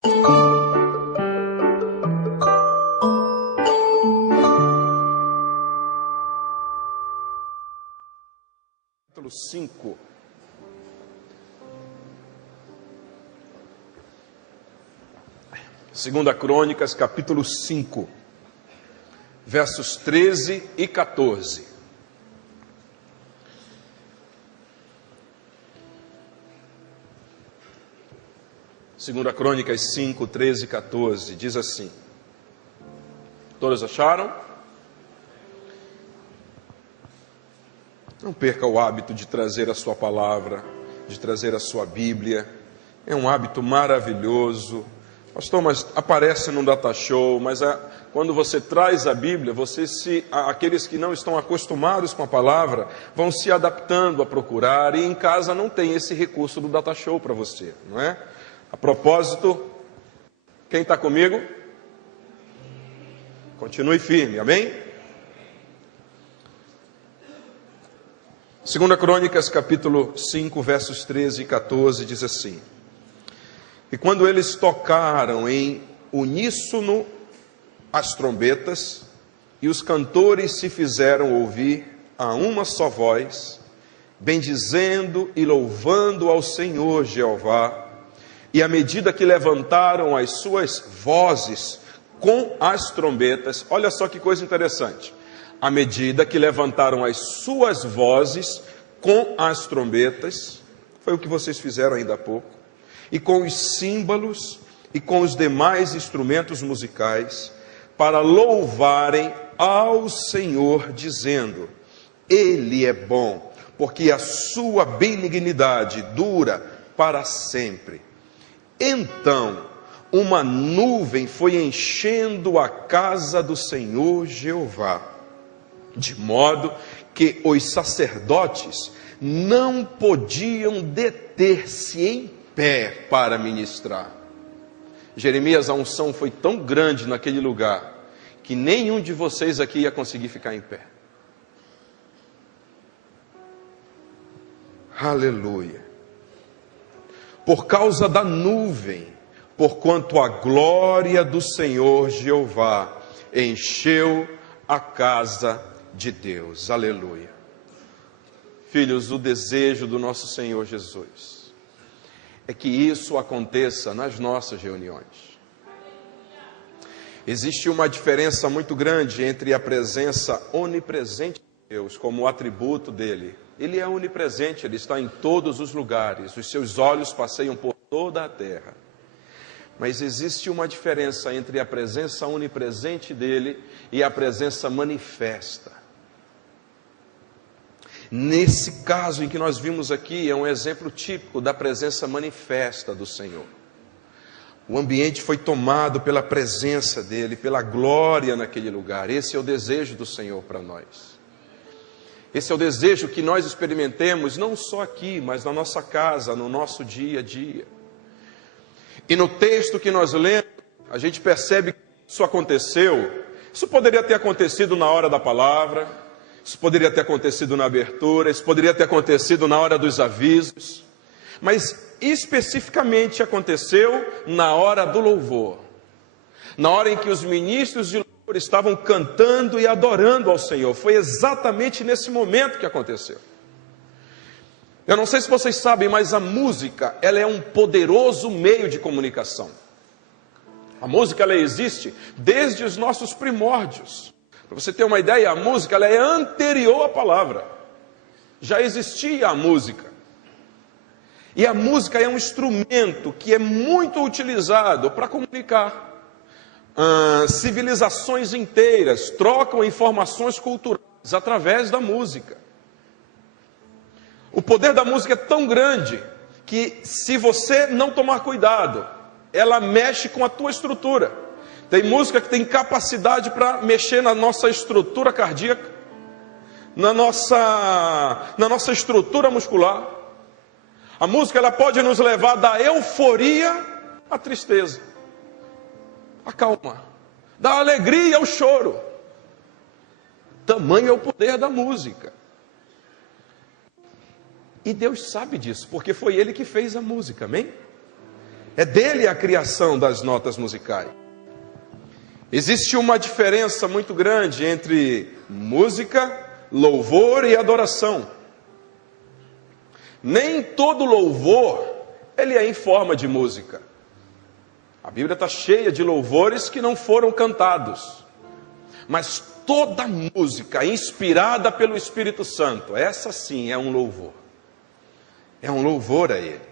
Capítulo 5. Segunda Crônicas, capítulo 5, versos 13 e 14. Segunda Crônicas 5, 13 e 14, diz assim. Todos acharam? Não perca o hábito de trazer a sua palavra, de trazer a sua Bíblia. É um hábito maravilhoso. Pastor, mas aparece no data show, mas quando você traz a Bíblia, aqueles que não estão acostumados com a palavra, vão se adaptando a procurar, e em casa não tem esse recurso do data show para você, não é? A propósito, quem está comigo? Continue firme, amém? 2 Crônicas, capítulo 5, versos 13 e 14, diz assim: E quando eles tocaram em uníssono as trombetas, e os cantores se fizeram ouvir a uma só voz, bendizendo e louvando ao Senhor Jeová, e à medida que levantaram as suas vozes com as trombetas, olha só que coisa interessante, à medida que levantaram as suas vozes com as trombetas, foi o que vocês fizeram ainda há pouco, e com os símbolos e com os demais instrumentos musicais, para louvarem ao Senhor, dizendo: Ele é bom, porque a sua benignidade dura para sempre. Então, uma nuvem foi enchendo a casa do Senhor Jeová, de modo que os sacerdotes não podiam deter-se em pé para ministrar. Jeremias, a unção foi tão grande naquele lugar, que nenhum de vocês aqui ia conseguir ficar em pé. Aleluia. Por causa da nuvem, porquanto a glória do Senhor Jeová encheu a casa de Deus. Aleluia. Filhos, o desejo do nosso Senhor Jesus é que isso aconteça nas nossas reuniões. Existe uma diferença muito grande entre a presença onipresente de Deus como atributo dele. Ele é onipresente, ele está em todos os lugares, os seus olhos passeiam por toda a terra. Mas existe uma diferença entre a presença onipresente dele e a presença manifesta. Nesse caso em que nós vimos aqui, é um exemplo típico da presença manifesta do Senhor. O ambiente foi tomado pela presença dele, pela glória naquele lugar. Esse é o desejo do Senhor para nós. Esse é o desejo que nós experimentemos, não só aqui, mas na nossa casa, no nosso dia a dia. E no texto que nós lemos, a gente percebe que isso aconteceu. Isso poderia ter acontecido na hora da palavra, isso poderia ter acontecido na abertura, isso poderia ter acontecido na hora dos avisos, mas especificamente aconteceu na hora do louvor, na hora em que os ministros de louvor estavam cantando e adorando ao Senhor. Foi exatamente nesse momento que aconteceu. Eu não sei se vocês sabem, mas a música, ela é um poderoso meio de comunicação. A música, ela existe desde os nossos primórdios. Para você ter uma ideia, a música, ela é anterior à palavra. Já existia a música. E a música é um instrumento que é muito utilizado para comunicar. Civilizações inteiras trocam informações culturais através da música. O poder da música é tão grande que, se você não tomar cuidado, ela mexe com a tua estrutura. Tem música que tem capacidade para mexer na nossa estrutura cardíaca, na nossa estrutura muscular. A música, ela pode nos levar da euforia à tristeza, à calma, da alegria ao choro. Tamanho é o poder da música. E Deus sabe disso, porque foi Ele que fez a música, amém? É dele a criação das notas musicais. Existe uma diferença muito grande entre música, louvor e adoração. Nem todo louvor, ele é em forma de música. A Bíblia está cheia de louvores que não foram cantados. Mas toda música inspirada pelo Espírito Santo, essa sim é um louvor. É um louvor a Ele.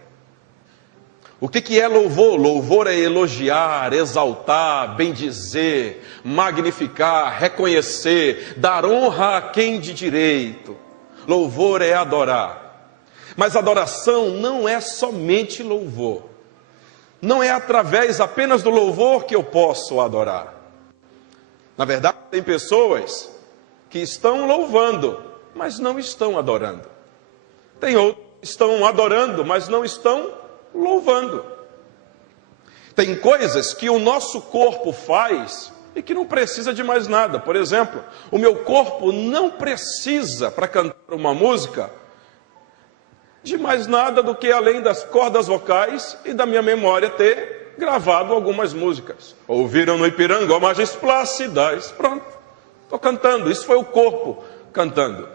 O que é louvor? Louvor é elogiar, exaltar, bendizer, magnificar, reconhecer, dar honra a quem de direito. Louvor é adorar. Mas adoração não é somente louvor. Não é através apenas do louvor que eu posso adorar. Na verdade, tem pessoas que estão louvando, mas não estão adorando. Tem outros que estão adorando, mas não estão louvando. Tem coisas que o nosso corpo faz e que não precisa de mais nada. Por exemplo, o meu corpo não precisa, para cantar uma música, de mais nada do que além das cordas vocais e da minha memória ter gravado algumas músicas. Ouviram no Ipiranga, margens plácidas. Pronto, estou cantando. Isso foi o corpo cantando.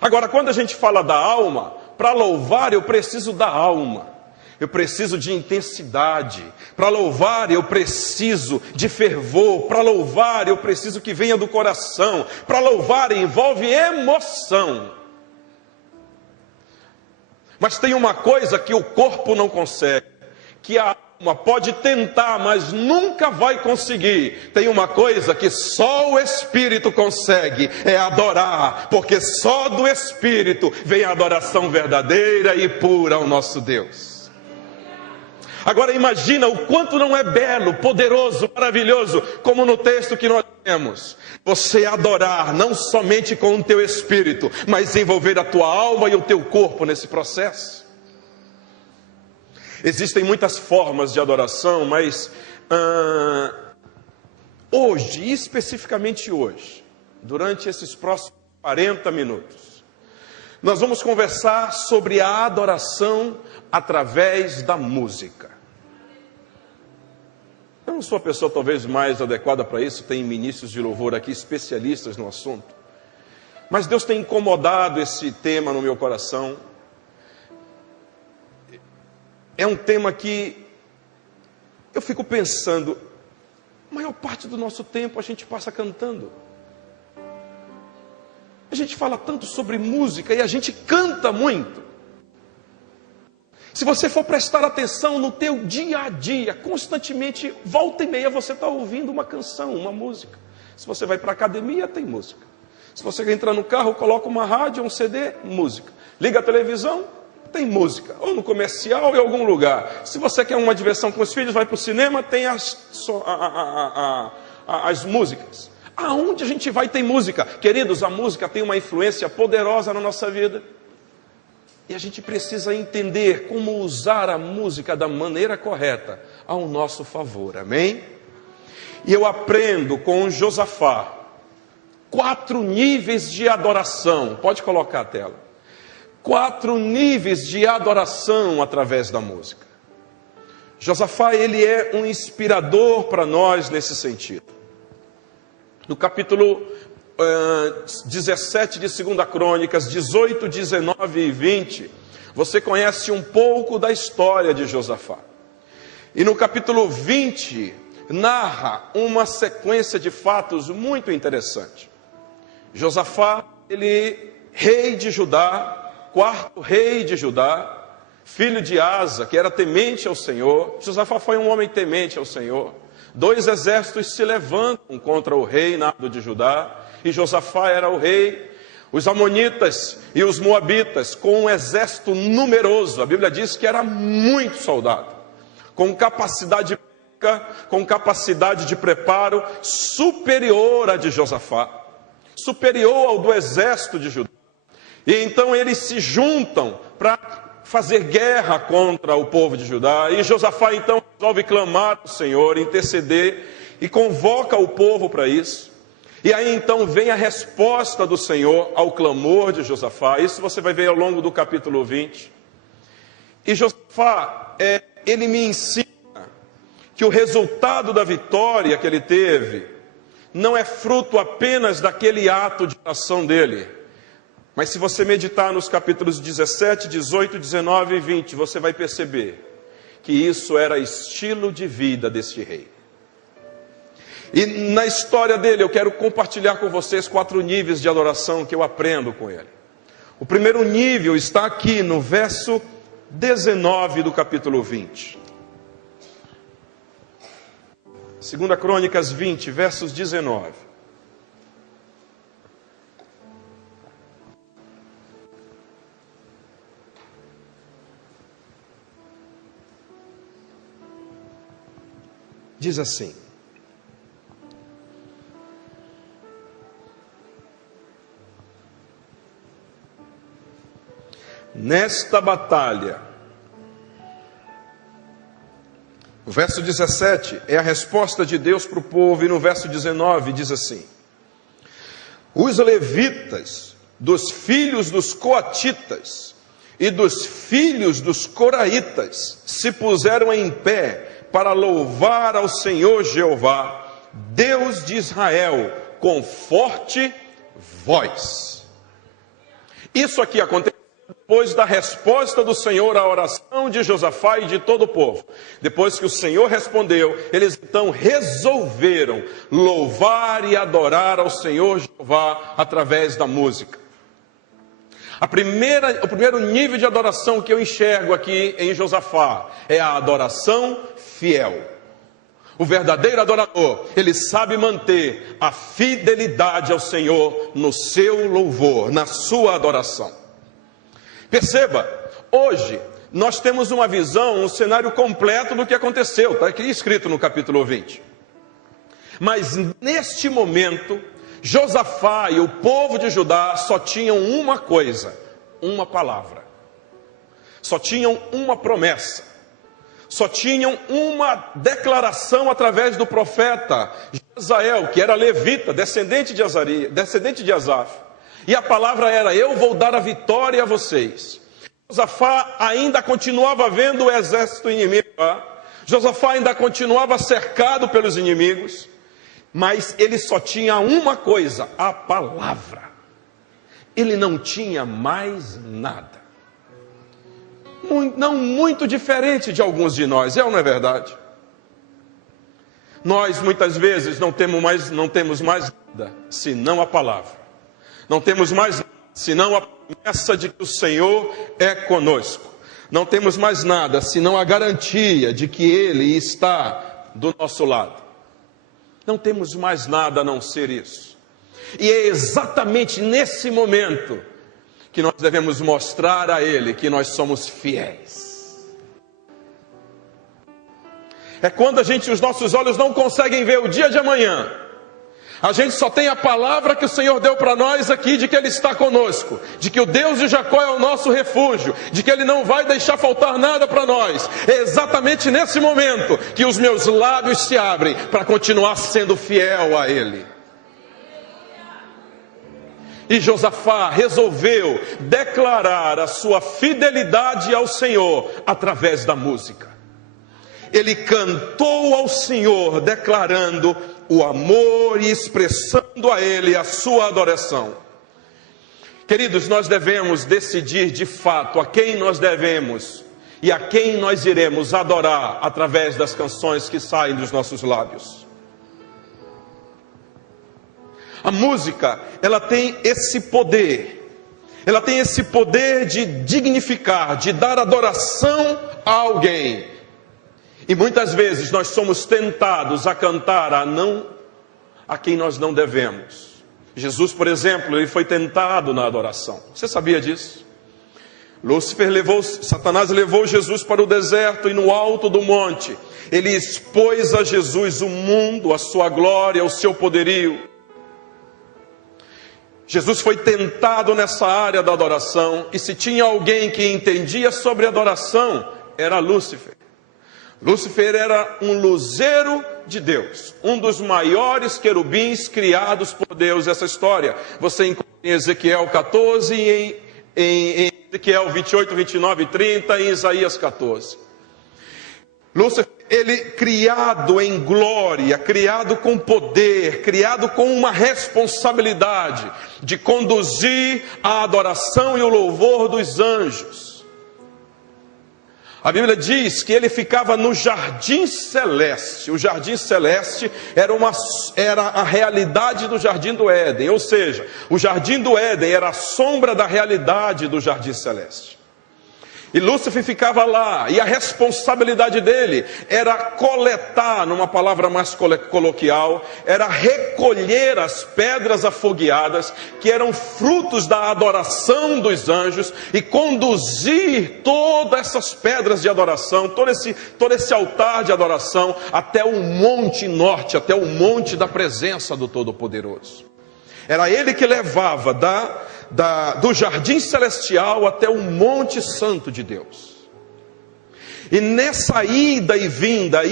Agora, quando a gente fala da alma, para louvar eu preciso da alma. Eu preciso de intensidade. Para louvar eu preciso de fervor. Para louvar eu preciso que venha do coração. Para louvar envolve emoção. Mas tem uma coisa que o corpo não consegue, que a alma pode tentar, mas nunca vai conseguir. Tem uma coisa que só o Espírito consegue, é adorar, porque só do Espírito vem a adoração verdadeira e pura ao nosso Deus. Agora imagina o quanto não é belo, poderoso, maravilhoso, como no texto que nós temos. Você adorar não somente com o teu espírito, mas envolver a tua alma e o teu corpo nesse processo. Existem muitas formas de adoração, mas hoje, especificamente hoje, durante esses próximos 40 minutos, nós vamos conversar sobre a adoração através da música. Eu não sou a pessoa talvez mais adequada para isso, tem ministros de louvor aqui, especialistas no assunto. Mas Deus tem incomodado esse tema no meu coração. É um tema que eu fico pensando, a maior parte do nosso tempo a gente passa cantando. A gente fala tanto sobre música e a gente canta muito. Se você for prestar atenção no teu dia a dia, constantemente, volta e meia, você está ouvindo uma canção, uma música. Se você vai para a academia, tem música. Se você entra no carro, coloca uma rádio, um CD, música. Liga a televisão, tem música. Ou no comercial, em algum lugar. Se você quer uma diversão com os filhos, vai para o cinema, tem as músicas. Aonde a gente vai tem música. Queridos, a música tem uma influência poderosa na nossa vida. E a gente precisa entender como usar a música da maneira correta ao nosso favor, amém? E eu aprendo com Josafá 4 níveis de adoração, pode colocar a tela. 4 níveis de adoração através da música. Josafá, ele é um inspirador para nós nesse sentido. No capítulo 17 de 2 Crônicas, 18, 19 e 20, você conhece um pouco da história de Josafá. E no capítulo 20, narra uma sequência de fatos muito interessante. Josafá, ele, rei de Judá, 4º rei de Judá, filho de Asa, que era temente ao Senhor. Josafá foi um homem temente ao Senhor. 2 exércitos se levantam contra o reinado de Judá, e Josafá era o rei. Os amonitas e os moabitas, com um exército numeroso, a Bíblia diz que era muito soldado, com capacidade bélica, com capacidade de preparo superior à de Josafá, superior ao do exército de Judá. E então eles se juntam para fazer guerra contra o povo de Judá. E Josafá então resolve clamar ao Senhor, interceder, e convoca o povo para isso. E aí então vem a resposta do Senhor ao clamor de Josafá. Isso você vai ver ao longo do capítulo 20. E Josafá ele me ensina que o resultado da vitória que ele teve não é fruto apenas daquele ato de oração dele. Mas se você meditar nos capítulos 17, 18, 19 e 20, você vai perceber que isso era estilo de vida deste rei. E na história dele eu quero compartilhar com vocês 4 níveis de adoração que eu aprendo com ele. O primeiro nível está aqui no verso 19 do capítulo 20. 2 Crônicas 20, versos 19. Diz assim: nesta batalha, o verso 17 é a resposta de Deus para o povo, e no verso 19 diz assim: os levitas dos filhos dos coatitas e dos filhos dos coraitas se puseram em pé para louvar ao Senhor Jeová, Deus de Israel, com forte voz. Isso aqui aconteceu depois da resposta do Senhor à oração de Josafá e de todo o povo. Depois que o Senhor respondeu, eles então resolveram louvar e adorar ao Senhor Jeová através da música. O primeiro nível de adoração que eu enxergo aqui em Josafá é a adoração fiel. O verdadeiro adorador, ele sabe manter a fidelidade ao Senhor no seu louvor, na sua adoração. Perceba, hoje nós temos uma visão, um cenário completo do que aconteceu, está aqui escrito no capítulo 20. Mas neste momento, Josafá e o povo de Judá só tinham uma coisa, uma palavra. Só tinham uma promessa. Só tinham uma declaração através do profeta Jezael, que era levita, descendente de Asaf. E a palavra era: eu vou dar a vitória a vocês. Josafá ainda continuava vendo o exército inimigo. Josafá ainda continuava cercado pelos inimigos. Mas ele só tinha uma coisa, a palavra. Ele não tinha mais nada. Não muito diferente de alguns de nós, é ou não é verdade? Nós muitas vezes não temos mais nada senão a palavra. Não temos mais nada senão a promessa de que o Senhor é conosco. Não temos mais nada senão a garantia de que Ele está do nosso lado. Não temos mais nada a não ser isso. E é exatamente nesse momento que nós devemos mostrar a Ele que nós somos fiéis. É quando os nossos olhos não conseguem ver o dia de amanhã. A gente só tem a palavra que o Senhor deu para nós aqui, de que Ele está conosco, de que o Deus de Jacó é o nosso refúgio, de que Ele não vai deixar faltar nada para nós. É exatamente nesse momento que os meus lábios se abrem para continuar sendo fiel a Ele. E Josafá resolveu declarar a sua fidelidade ao Senhor através da música. Ele cantou ao Senhor, declarando o amor e expressando a Ele a sua adoração. Queridos, nós devemos decidir de fato a quem nós devemos e a quem nós iremos adorar através das canções que saem dos nossos lábios. A música, ela tem esse poder. Ela tem esse poder de dignificar, de dar adoração a alguém. E muitas vezes nós somos tentados a cantar a quem nós não devemos. Jesus, por exemplo, ele foi tentado na adoração. Você sabia disso? Satanás levou Jesus para o deserto, e no alto do monte ele expôs a Jesus o mundo, a sua glória, o seu poderio. Jesus foi tentado nessa área da adoração, e se tinha alguém que entendia sobre adoração, era Lúcifer. Lúcifer era um luzeiro de Deus, um dos maiores querubins criados por Deus. Essa história você encontra em Ezequiel 14, em Ezequiel 28, 29 e 30, e em Isaías 14. Lúcifer, ele criado em glória, criado com poder, criado com uma responsabilidade de conduzir a adoração e o louvor dos anjos. A Bíblia diz que ele ficava no jardim celeste. O jardim celeste era a realidade do jardim do Éden. Ou seja, o jardim do Éden era a sombra da realidade do jardim celeste. E Lúcifer ficava lá, e a responsabilidade dele era coletar, numa palavra mais coloquial, era recolher as pedras afogueadas, que eram frutos da adoração dos anjos, e conduzir todas essas pedras de adoração, todo esse altar de adoração, até o monte norte, até o monte da presença do Todo-Poderoso. Era ele que levava do jardim celestial até o monte santo de Deus. E nessa ida e vinda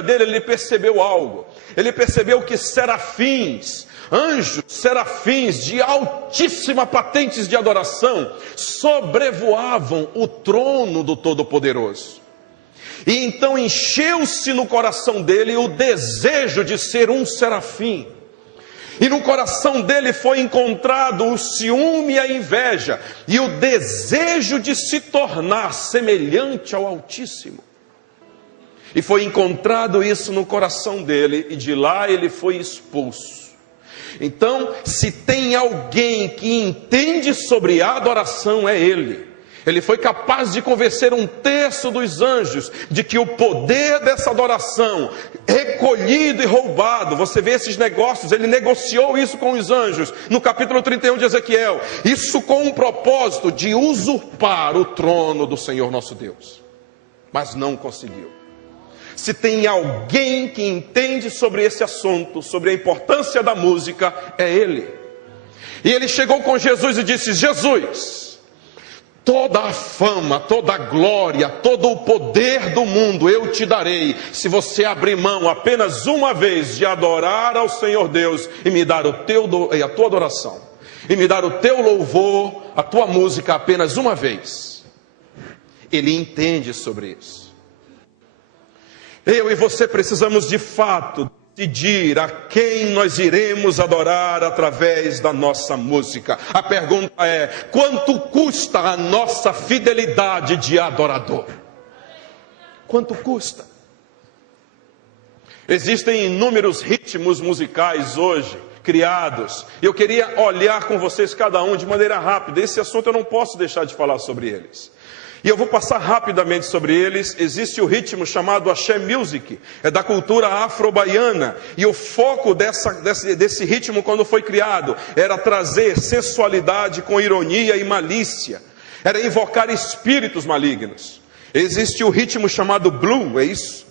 dele, ele percebeu algo. Ele percebeu que serafins, anjos, serafins de altíssima patentes de adoração, sobrevoavam o trono do Todo-Poderoso. E então encheu-se no coração dele o desejo de ser um serafim. E no coração dele foi encontrado o ciúme e a inveja, e o desejo de se tornar semelhante ao Altíssimo. E foi encontrado isso no coração dele, e de lá ele foi expulso. Então, se tem alguém que entende sobre a adoração, é ele. Ele foi capaz de convencer 1/3 dos anjos de que o poder dessa adoração, recolhido e roubado, você vê esses negócios, ele negociou isso com os anjos, no capítulo 31 de Ezequiel, isso com um propósito de usurpar o trono do Senhor nosso Deus, mas não conseguiu. Se tem alguém que entende sobre esse assunto, sobre a importância da música, é ele. E ele chegou com Jesus e disse: Jesus, toda a fama, toda a glória, todo o poder do mundo eu te darei, se você abrir mão apenas uma vez de adorar ao Senhor Deus e me dar a tua adoração, e me dar o teu louvor, a tua música apenas uma vez. Ele entende sobre isso. Eu e você precisamos de fato decidir a quem nós iremos adorar através da nossa música. A pergunta é: quanto custa a nossa fidelidade de adorador? Quanto custa? Existem inúmeros ritmos musicais hoje criados. Eu queria olhar com vocês cada um de maneira rápida. Esse assunto eu não posso deixar de falar sobre eles. E eu vou passar rapidamente sobre eles. Existe o ritmo chamado Axé Music, é da cultura afro-baiana, e o foco desse ritmo, quando foi criado, era trazer sensualidade com ironia e malícia, era invocar espíritos malignos. Existe o ritmo chamado blues,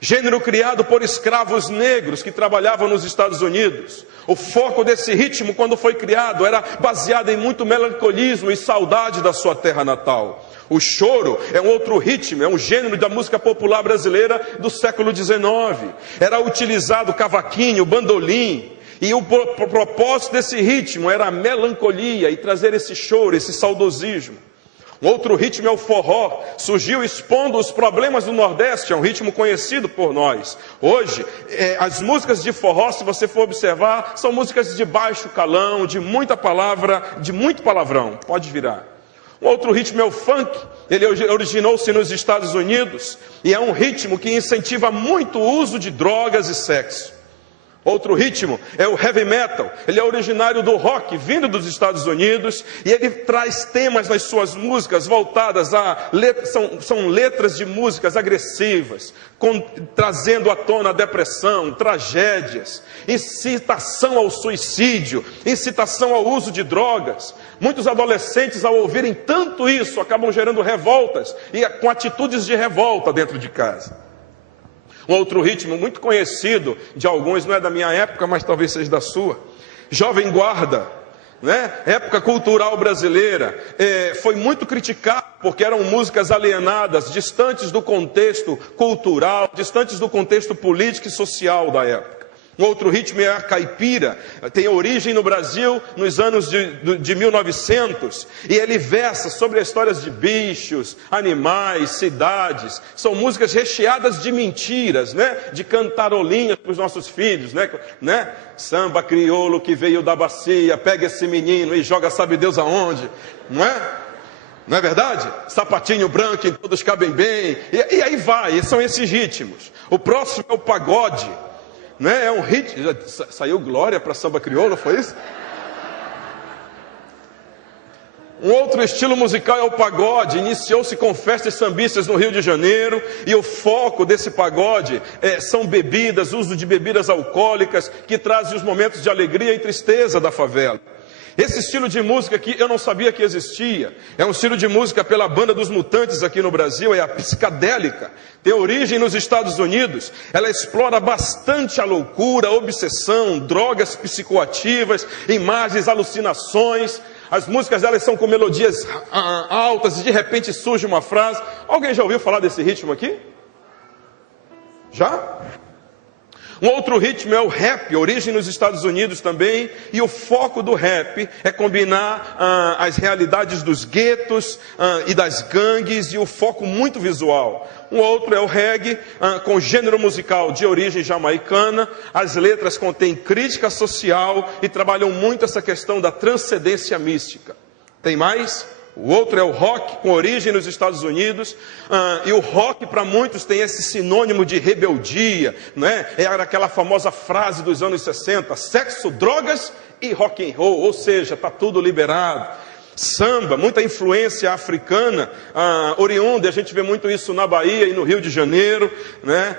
gênero criado por escravos negros que trabalhavam nos Estados Unidos. O foco desse ritmo, quando foi criado, era baseado em muito melancolismo e saudade da sua terra natal. O choro é um outro ritmo, é um gênero da música popular brasileira do século XIX. Era utilizado cavaquinho, bandolim, e o propósito desse ritmo era a melancolia e trazer esse choro, esse saudosismo. Um outro ritmo é o forró, surgiu expondo os problemas do Nordeste, é um ritmo conhecido por nós. Hoje, as músicas de forró, se você for observar, são músicas de baixo calão, de muita palavra, de muito palavrão, pode virar. Um outro ritmo é o funk, ele originou-se nos Estados Unidos, e é um ritmo que incentiva muito o uso de drogas e sexo. Outro ritmo é o heavy metal, ele é originário do rock, vindo dos Estados Unidos, e ele traz temas nas suas músicas voltadas são letras de músicas agressivas, trazendo à tona a depressão, tragédias, incitação ao suicídio, incitação ao uso de drogas. Muitos adolescentes, ao ouvirem tanto isso, acabam gerando revoltas, e com atitudes de revolta dentro de casa. Um outro ritmo muito conhecido de alguns, não é da minha época, mas talvez seja da sua, Jovem Guarda, né? Época cultural brasileira, foi muito criticado porque eram músicas alienadas, distantes do contexto cultural, distantes do contexto político e social da época. Um outro ritmo é a caipira, tem origem no Brasil nos anos de 1900, e ele versa sobre as histórias de bichos, animais, cidades. São músicas recheadas de mentiras, né? De cantarolinhas para os nossos filhos, né? Samba crioulo que veio da bacia, pega esse menino e joga sabe Deus aonde, não é? Não é verdade? Sapatinho branco em todos cabem bem, e aí vai, são esses ritmos. O próximo é o pagode. Né? É um ritmo. Já saiu glória para samba crioulo, foi isso? Um outro estilo musical é o pagode. Iniciou-se com festas sambistas no Rio de Janeiro, e o foco desse pagode são bebidas, uso de bebidas alcoólicas, que trazem os momentos de alegria e tristeza da favela. Esse estilo de música aqui eu não sabia que existia. É um estilo de música pela Banda dos Mutantes aqui no Brasil, é a psicadélica. Tem origem nos Estados Unidos. Ela explora bastante a loucura, a obsessão, drogas psicoativas, imagens, alucinações. As músicas delas são com melodias altas e de repente surge uma frase. Alguém já ouviu falar desse ritmo aqui? Já? Um outro ritmo é o rap, origem nos Estados Unidos também, e o foco do rap é combinar as realidades dos guetos e das gangues, e o foco muito visual. Um outro é o reggae, com gênero musical de origem jamaicana. As letras contêm crítica social e trabalham muito essa questão da transcendência mística. Tem mais? O outro é o rock, com origem nos Estados Unidos, e o rock para muitos tem esse sinônimo de rebeldia, né? Era aquela famosa frase dos anos 60, sexo, drogas e rock and roll, ou seja, está tudo liberado. Samba, muita influência africana, oriunda, a gente vê muito isso na Bahia e no Rio de Janeiro, né?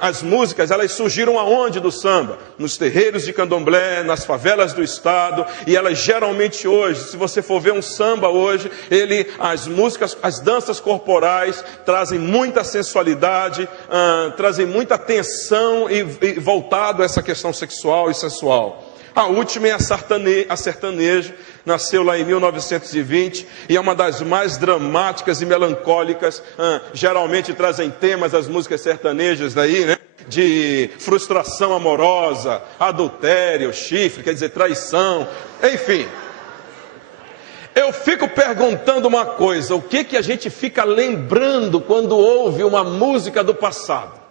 As músicas, elas surgiram aonde do samba? Nos terreiros de candomblé, nas favelas do estado, e elas geralmente hoje, se você for ver um samba hoje, as músicas, as danças corporais trazem muita sensualidade, trazem muita tensão e voltado a essa questão sexual e sensual. A última é a sertaneja, nasceu lá em 1920 e é uma das mais dramáticas e melancólicas. Geralmente trazem temas, as músicas sertanejas daí, né? De frustração amorosa, adultério, chifre, quer dizer, traição, enfim. Eu fico perguntando uma coisa: o que a gente fica lembrando quando ouve uma música do passado?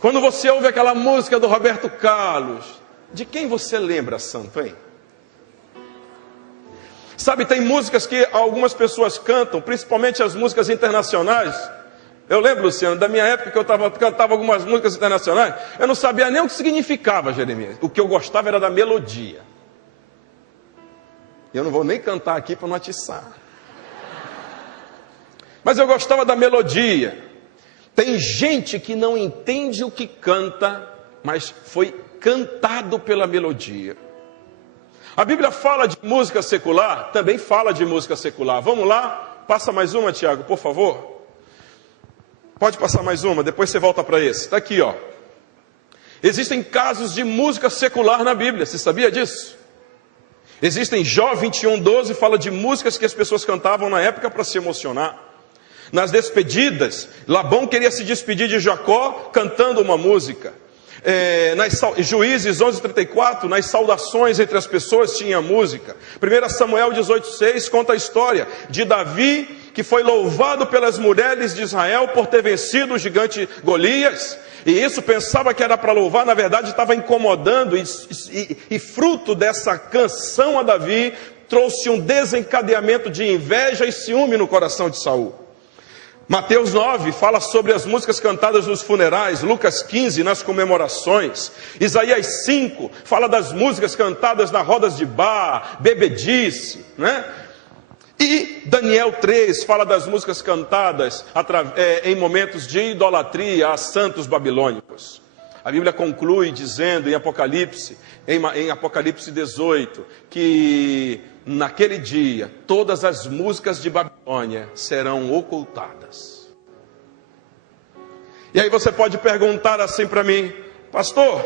Quando você ouve aquela música do Roberto Carlos, de quem você lembra, santo, hein? Sabe, tem músicas que algumas pessoas cantam, principalmente as músicas internacionais. Eu lembro, Luciano, da minha época que eu cantava algumas músicas internacionais, eu não sabia nem o que significava, Jeremias. O que eu gostava era da melodia. Eu não vou nem cantar aqui para não atiçar. Mas eu gostava da melodia. Tem gente que não entende o que canta, mas foi cantado pela melodia. A Bíblia fala de música secular, também fala de música secular. Vamos lá? Passa mais uma, Tiago, por favor. Pode passar mais uma, depois você volta para esse. Está aqui, ó. Existem casos de música secular na Bíblia, você sabia disso? Existem Jó 21:12, fala de músicas que as pessoas cantavam na época para se emocionar. Nas despedidas, Labão queria se despedir de Jacó cantando uma música. Juízes 11:34, nas saudações entre as pessoas tinha música. 1 Samuel 18:6 conta a história de Davi, que foi louvado pelas mulheres de Israel por ter vencido o gigante Golias. E isso pensava que era para louvar, na verdade estava incomodando, e fruto dessa canção a Davi, trouxe um desencadeamento de inveja e ciúme no coração de Saul. Mateus 9 fala sobre as músicas cantadas nos funerais, Lucas 15 nas comemorações, Isaías 5 fala das músicas cantadas nas rodas de bar, bebedice, né? E Daniel 3 fala das músicas cantadas em momentos de idolatria a santos babilônicos. A Bíblia conclui dizendo em Apocalipse 18, que naquele dia todas as músicas de Babilônia serão ocultadas. E aí você pode perguntar assim para mim: pastor,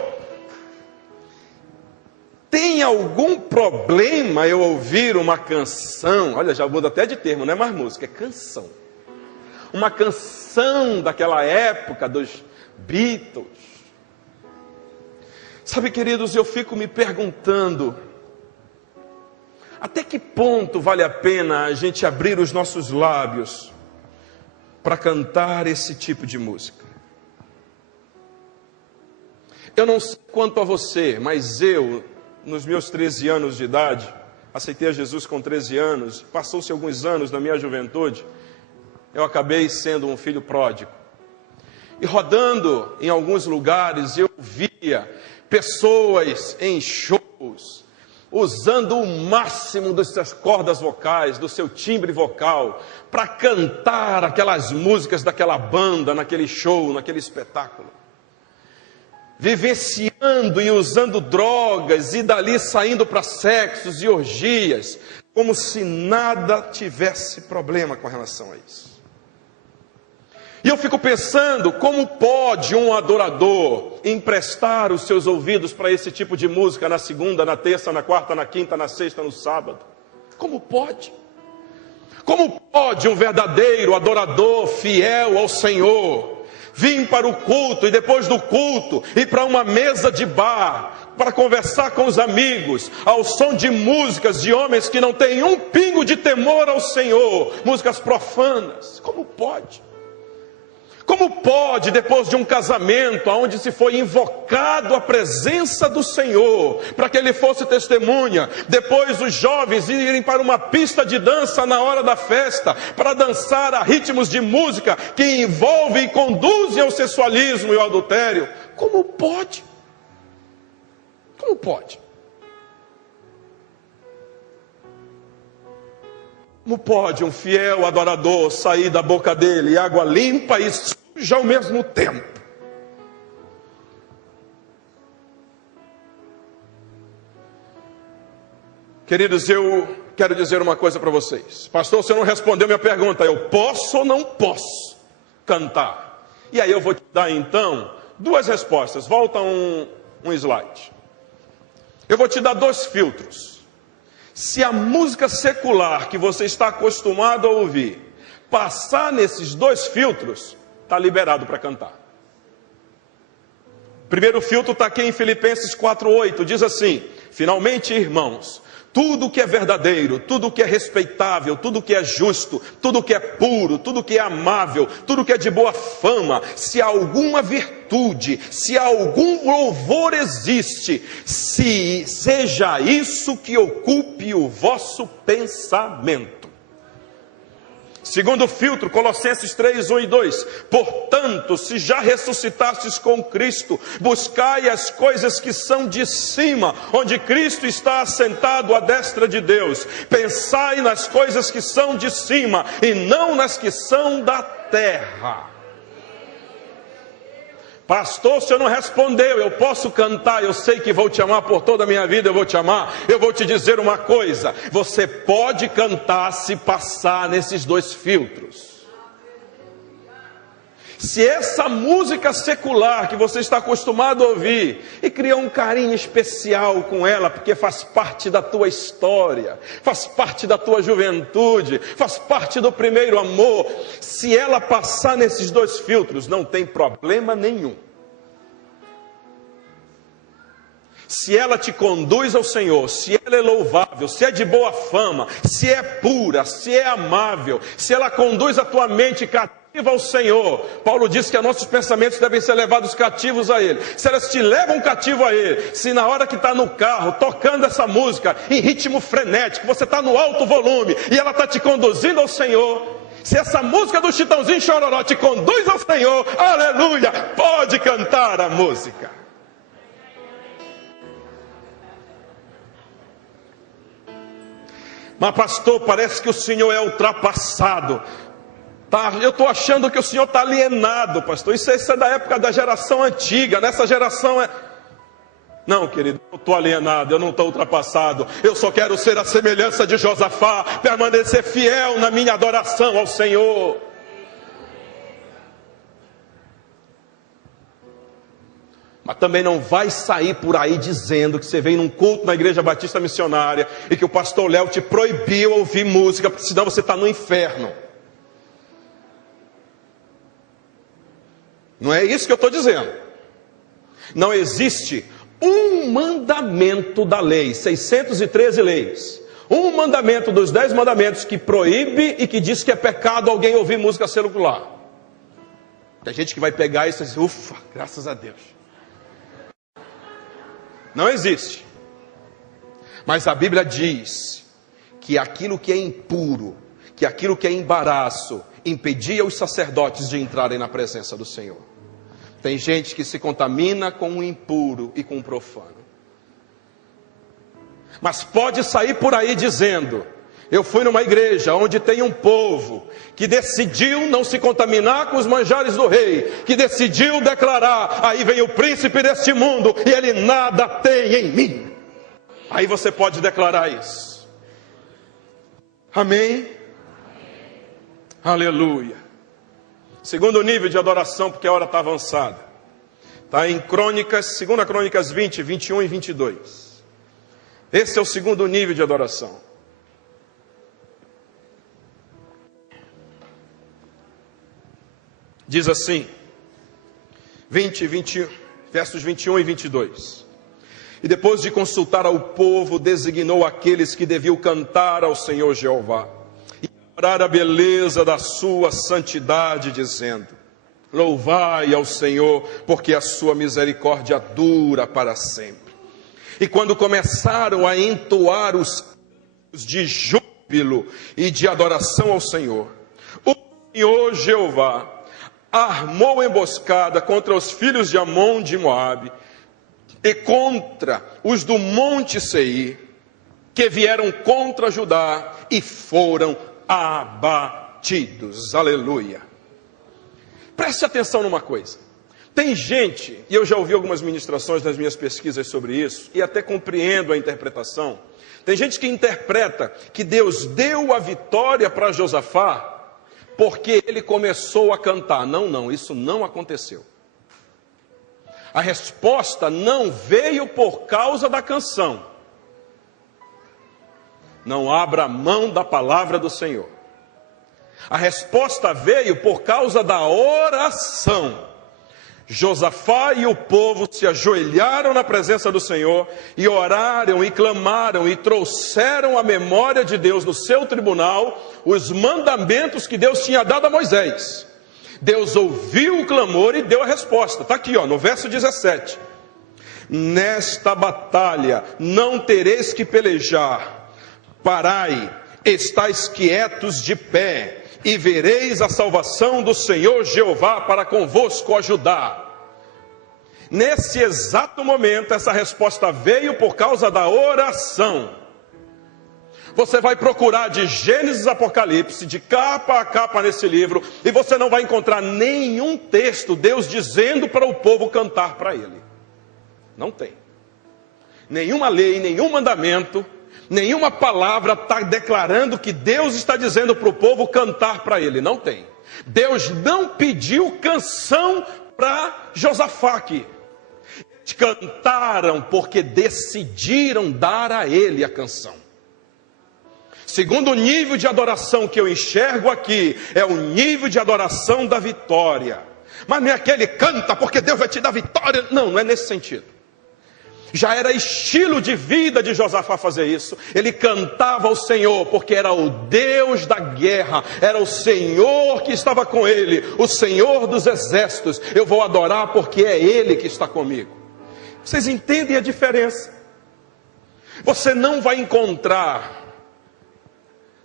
tem algum problema eu ouvir uma canção? Olha, já muda até de termo, não é mais música, é canção. Uma canção daquela época dos Beatles, Sabe, queridos, eu fico me perguntando, até que ponto vale a pena a gente abrir os nossos lábios para cantar esse tipo de música? Eu não sei quanto a você, mas eu, nos meus 13 anos de idade, aceitei a Jesus com 13 anos, passou-se alguns anos da minha juventude, eu acabei sendo um filho pródigo. E rodando em alguns lugares, eu via pessoas em shows, usando o máximo das suas cordas vocais, do seu timbre vocal, para cantar aquelas músicas daquela banda, naquele show, naquele espetáculo. Vivenciando e usando drogas, e dali saindo para sexos e orgias, como se nada tivesse problema com relação a isso. E eu fico pensando, como pode um adorador emprestar os seus ouvidos para esse tipo de música na segunda, na terça, na quarta, na quinta, na sexta, no sábado? Como pode? Como pode um verdadeiro adorador fiel ao Senhor vir para o culto e depois do culto ir para uma mesa de bar para conversar com os amigos ao som de músicas de homens que não têm um pingo de temor ao Senhor, músicas profanas? Como pode? Como pode, depois de um casamento, onde se foi invocado a presença do Senhor, para que Ele fosse testemunha, depois os jovens irem para uma pista de dança na hora da festa, para dançar a ritmos de música que envolvem e conduzem ao sensualismo e ao adultério? Como pode? Como pode? Como pode um fiel adorador sair da boca dele água limpa e suja ao mesmo tempo? Queridos, eu quero dizer uma coisa para vocês. Pastor, você não respondeu minha pergunta. Eu posso ou não posso cantar? E aí eu vou te dar então duas respostas. Volta um slide. Eu vou te dar dois filtros. Se a música secular que você está acostumado a ouvir passar nesses dois filtros, está liberado para cantar. O primeiro filtro está aqui em Filipenses 4:8, diz assim: finalmente, irmãos, tudo que é verdadeiro, tudo que é respeitável, tudo que é justo, tudo que é puro, tudo que é amável, tudo que é de boa fama, se alguma virtude, se algum louvor existe, se seja isso que ocupe o vosso pensamento. Segundo filtro, Colossenses 3:1 e 2. Portanto, se já ressuscitastes com Cristo, buscai as coisas que são de cima, onde Cristo está assentado à destra de Deus. Pensai nas coisas que são de cima, e não nas que são da terra. Pastor, o senhor não respondeu. Eu posso cantar, eu sei que vou te amar por toda a minha vida, eu vou te amar. Eu vou te dizer uma coisa: você pode cantar se passar nesses dois filtros. Se essa música secular que você está acostumado a ouvir e cria um carinho especial com ela, porque faz parte da tua história, faz parte da tua juventude, faz parte do primeiro amor, se ela passar nesses dois filtros, não tem problema nenhum. Se ela te conduz ao Senhor, se ela é louvável, se é de boa fama, se é pura, se é amável, se ela conduz a tua mente cativa ao Senhor. Paulo diz que nossos pensamentos devem ser levados cativos a Ele. Se elas te levam cativo a Ele, se na hora que está no carro, tocando essa música, em ritmo frenético, você está no alto volume, e ela está te conduzindo ao Senhor, se essa música do Chitãozinho Chororó te conduz ao Senhor, aleluia, pode cantar a música. Mas pastor, parece que o senhor é ultrapassado. Tá, eu estou achando que o senhor está alienado, pastor. Isso é da época da geração antiga. Nessa geração é... Não, querido, eu estou alienado, eu não estou ultrapassado. Eu só quero ser a semelhança de Josafá, permanecer fiel na minha adoração ao Senhor. Mas também não vai sair por aí dizendo que você vem num culto na Igreja Batista Missionária e que o pastor Léo te proibiu ouvir música, senão você está no inferno. Não é isso que eu estou dizendo. Não existe um mandamento da lei, 613 leis. Um mandamento dos 10 mandamentos que proíbe e que diz que é pecado alguém ouvir música celular. Tem gente que vai pegar isso e dizer, ufa, graças a Deus. Não existe. Mas a Bíblia diz que aquilo que é impuro, que aquilo que é embaraço, impedia os sacerdotes de entrarem na presença do Senhor. Tem gente que se contamina com o impuro e com o profano. Mas pode sair por aí dizendo, eu fui numa igreja onde tem um povo que decidiu não se contaminar com os manjares do rei, que decidiu declarar, aí vem o príncipe deste mundo e ele nada tem em mim. Aí você pode declarar isso. Amém? Aleluia. Segundo nível de adoração, porque a hora está avançada. Está em Crônicas, 2 Crônicas 20, 21 e 22. Esse é o segundo nível de adoração. Diz assim, 21, versos 21 e 22. E depois de consultar ao povo, designou aqueles que deviam cantar ao Senhor Jeová e adorar a beleza da sua santidade, dizendo, louvai ao Senhor, porque a sua misericórdia dura para sempre. E quando começaram a entoar os cantos de júbilo e de adoração ao Senhor, o Senhor Jeová armou emboscada contra os filhos de Amon de Moabe e contra os do Monte Seir, que vieram contra Judá e foram abatidos. Aleluia. Preste atenção numa coisa. Tem gente, e eu já ouvi algumas ministrações nas minhas pesquisas sobre isso, e até compreendo a interpretação. Tem gente que interpreta que Deus deu a vitória para Josafá porque ele começou a cantar. Não, isso não aconteceu. A resposta não veio por causa da canção. Não abra mão da palavra do Senhor. A resposta veio por causa da oração. Josafá e o povo se ajoelharam na presença do Senhor e oraram e clamaram e trouxeram à memória de Deus no seu tribunal os mandamentos que Deus tinha dado a Moisés. Deus ouviu o clamor e deu a resposta. Está aqui, no verso 17. Nesta batalha não tereis que pelejar. Parai, estais quietos de pé, e vereis a salvação do Senhor Jeová para convosco ajudar. Nesse exato momento, essa resposta veio por causa da oração. Você vai procurar de Gênesis a Apocalipse, de capa a capa nesse livro, e você não vai encontrar nenhum texto, Deus dizendo para o povo cantar para Ele. Não tem. Nenhuma lei, nenhum mandamento, nenhuma palavra está declarando que Deus está dizendo para o povo cantar para Ele. Não tem. Deus não pediu canção para Josafá aqui. Eles cantaram porque decidiram dar a Ele a canção. Segundo nível de adoração que eu enxergo aqui, é o nível de adoração da vitória. Mas não é aquele canta porque Deus vai te dar vitória. Não é nesse sentido. Já era estilo de vida de Josafá fazer isso. Ele cantava ao Senhor porque era o Deus da guerra, era o Senhor que estava com ele, o Senhor dos exércitos. Eu vou adorar porque é Ele que está comigo. Vocês entendem a diferença? Você não vai encontrar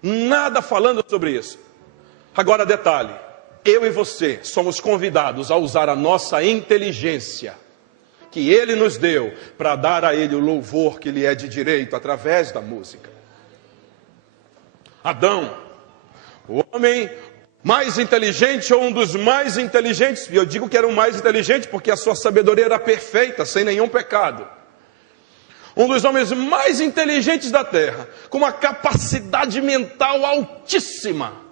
nada falando sobre isso. Agora detalhe, eu e você somos convidados a usar a nossa inteligência que Ele nos deu, para dar a Ele o louvor que lhe é de direito, através da música. Adão, o homem mais inteligente, ou um dos mais inteligentes, e eu digo que era o mais inteligente, porque a sua sabedoria era perfeita, sem nenhum pecado. Um dos homens mais inteligentes da terra, com uma capacidade mental altíssima,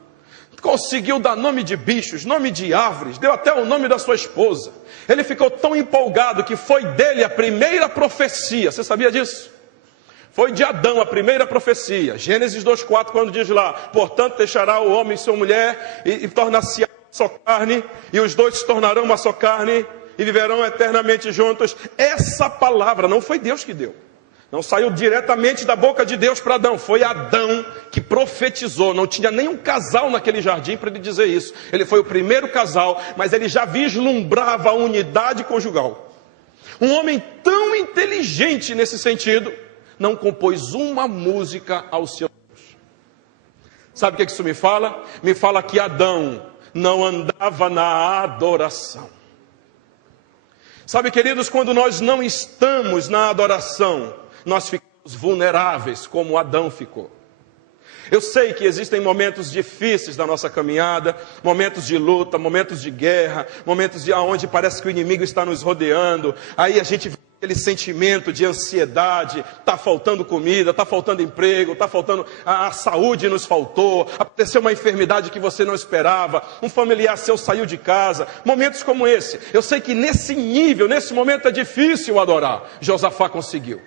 conseguiu dar nome de bichos, nome de árvores, deu até o nome da sua esposa. Ele ficou tão empolgado que foi dele a primeira profecia. Você sabia disso? Foi de Adão a primeira profecia. Gênesis 2,4, quando diz lá, portanto deixará o homem e sua mulher e tornar-se só carne, e os dois se tornarão uma só carne. e viverão eternamente juntos. Essa palavra não foi Deus que deu. Não saiu diretamente da boca de Deus para Adão. Foi Adão que profetizou. Não tinha nenhum casal naquele jardim para ele dizer isso. Ele foi o primeiro casal, mas ele já vislumbrava a unidade conjugal. Um homem tão inteligente nesse sentido, não compôs uma música ao seu Deus. Sabe o que isso me fala? Me fala que Adão não andava na adoração. Sabe, queridos, quando nós não estamos na adoração, nós ficamos vulneráveis, como Adão ficou. Eu sei que existem momentos difíceis da nossa caminhada, momentos de luta, momentos de guerra, momentos onde parece que o inimigo está nos rodeando. Aí a gente vê aquele sentimento de ansiedade, está faltando comida, está faltando emprego, está faltando, a saúde nos faltou, aconteceu uma enfermidade que você não esperava, um familiar seu saiu de casa, momentos como esse. Eu sei que nesse nível, nesse momento é difícil adorar. Josafá conseguiu.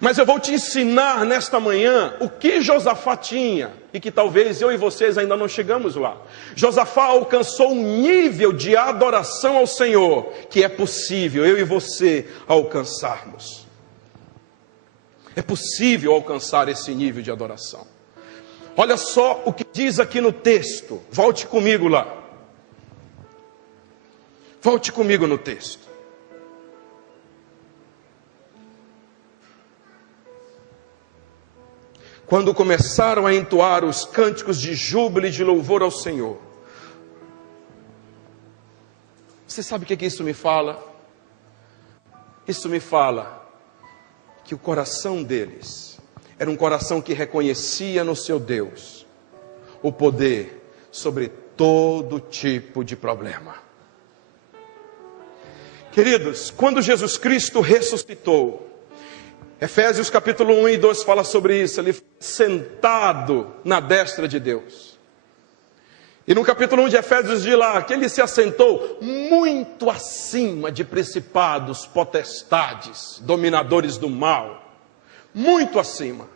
Mas eu vou te ensinar nesta manhã o que Josafá tinha e que talvez eu e vocês ainda não chegamos lá. Josafá alcançou um nível de adoração ao Senhor que é possível eu e você alcançarmos. É possível alcançar esse nível de adoração. Olha só o que diz aqui no texto. Volte comigo lá. Volte comigo no texto. Quando começaram a entoar os cânticos de júbilo e de louvor ao Senhor. Você sabe o que isso me fala? Isso me fala que o coração deles era um coração que reconhecia no seu Deus o poder sobre todo tipo de problema. Queridos, quando Jesus Cristo ressuscitou, Efésios capítulo 1 e 2 fala sobre isso. Ele foi sentado na destra de Deus. E no capítulo 1 de Efésios diz lá que ele se assentou muito acima de principados, potestades, dominadores do mal. Muito acima.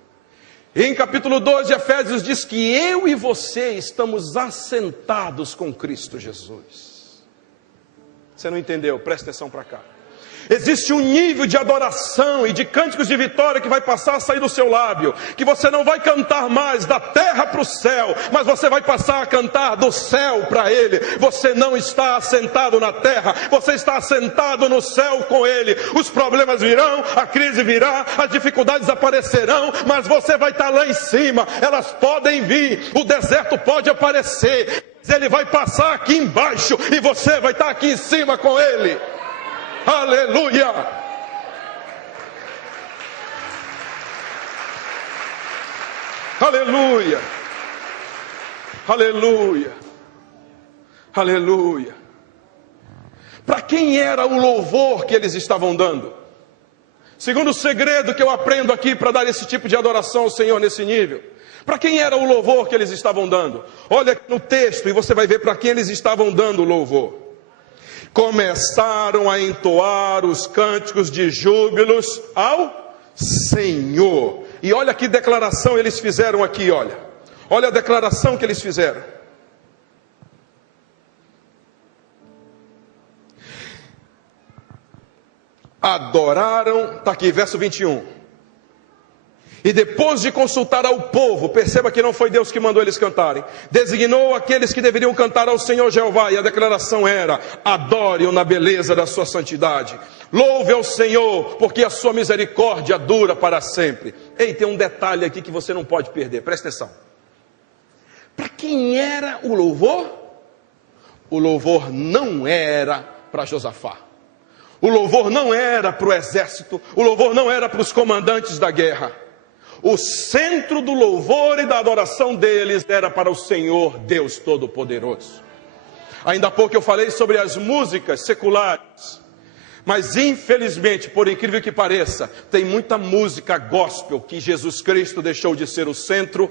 E em capítulo 2 de Efésios diz que eu e você estamos assentados com Cristo Jesus. Você não entendeu? Presta atenção para cá. Existe um nível de adoração e de cânticos de vitória que vai passar a sair do seu lábio, que você não vai cantar mais da terra para o céu, mas você vai passar a cantar do céu para Ele. Você não está assentado na terra, você está assentado no céu com Ele. Os problemas virão, a crise virá, as dificuldades aparecerão, mas você vai estar lá em cima. Elas podem vir, o deserto pode aparecer, Ele vai passar aqui embaixo e você vai estar aqui em cima com Ele. Aleluia! Aleluia! Aleluia! Aleluia! Para quem era o louvor que eles estavam dando? Segundo o segredo que eu aprendo aqui para dar esse tipo de adoração ao Senhor nesse nível. Para quem era o louvor que eles estavam dando? Olha no texto e você vai ver para quem eles estavam dando o louvor. Começaram a entoar os cânticos de júbilos ao Senhor. E olha que declaração eles fizeram aqui, olha. Olha a declaração que eles fizeram. Adoraram, está aqui, verso 21. E depois de consultar ao povo, perceba que não foi Deus que mandou eles cantarem, designou aqueles que deveriam cantar ao Senhor Jeová, e a declaração era: adore-o na beleza da sua santidade, louve ao Senhor, porque a sua misericórdia dura para sempre. Ei, tem um detalhe aqui que você não pode perder, presta atenção. Para quem era o louvor? O louvor não era para Josafá. O louvor não era para o exército, o louvor não era para os comandantes da guerra. O centro do louvor e da adoração deles era para o Senhor Deus Todo-Poderoso. Ainda há pouco eu falei sobre as músicas seculares, mas infelizmente, por incrível que pareça, tem muita música gospel que Jesus Cristo deixou de ser o centro.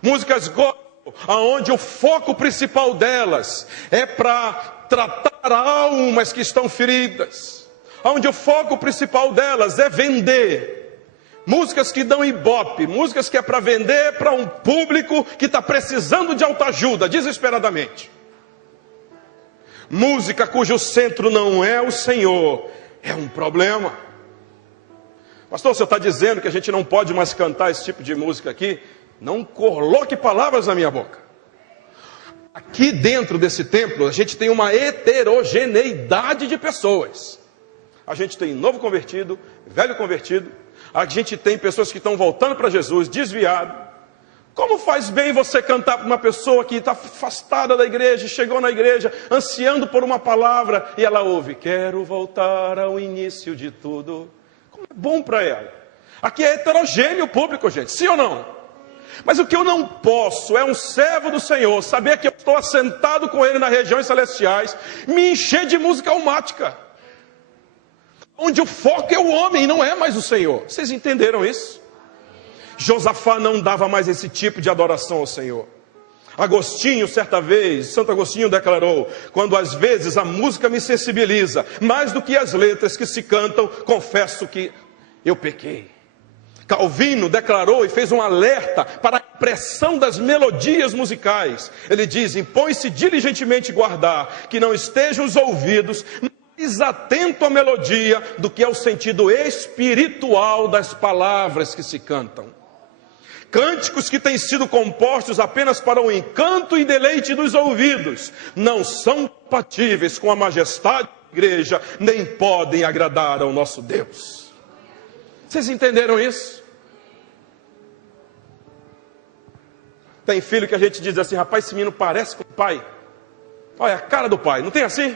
Músicas gospel, onde o foco principal delas é para tratar almas que estão feridas, onde o foco principal delas é vender músicas que dão ibope, músicas que é para vender para um público que está precisando de autoajuda, desesperadamente. Música cujo centro não é o Senhor, é um problema. Pastor, você está dizendo que a gente não pode mais cantar esse tipo de música aqui? Não coloque palavras na minha boca. Aqui dentro desse templo, a gente tem uma heterogeneidade de pessoas. A gente tem novo convertido, velho convertido. A gente tem pessoas que estão voltando para Jesus, desviado. Como faz bem você cantar para uma pessoa que está afastada da igreja, chegou na igreja, ansiando por uma palavra, e ela ouve, quero voltar ao início de tudo. Como é bom para ela. Aqui é heterogêneo o público, gente, sim ou não? Mas o que eu não posso é um servo do Senhor, saber que eu estou assentado com Ele nas regiões celestiais, me encher de música almática, onde o foco é o homem e não é mais o Senhor. Vocês entenderam isso? Josafá não dava mais esse tipo de adoração ao Senhor. Agostinho, certa vez, Santo Agostinho declarou, quando às vezes a música me sensibiliza, mais do que as letras que se cantam, confesso que eu pequei. Calvino declarou e fez um alerta para a impressão das melodias musicais. Ele diz, impõe-se diligentemente guardar, que não estejam os ouvidos mais atento à melodia do que ao sentido espiritual das palavras que se cantam. Cânticos que têm sido compostos apenas para o encanto e deleite dos ouvidos não são compatíveis com a majestade da igreja, nem podem agradar ao nosso Deus. Vocês entenderam isso? Tem filho que a gente diz assim, rapaz, esse menino parece com o pai. Olha a cara do pai, não tem assim?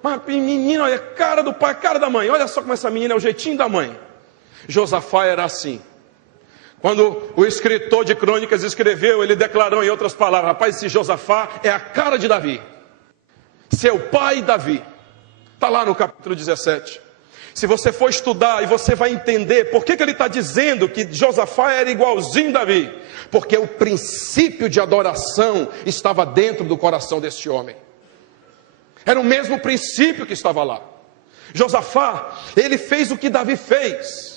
Mas menino, olha a cara do pai, a cara da mãe. Olha só como essa menina é o jeitinho da mãe. Josafá era assim. Quando o escritor de crônicas escreveu, ele declarou em outras palavras, rapaz, esse Josafá é a cara de Davi. Seu pai Davi. Está lá no capítulo 17. Se você for estudar, e você vai entender por que ele está dizendo que Josafá era igualzinho Davi. Porque o princípio de adoração estava dentro do coração deste homem. Era o mesmo princípio que estava lá. Josafá, ele fez o que Davi fez.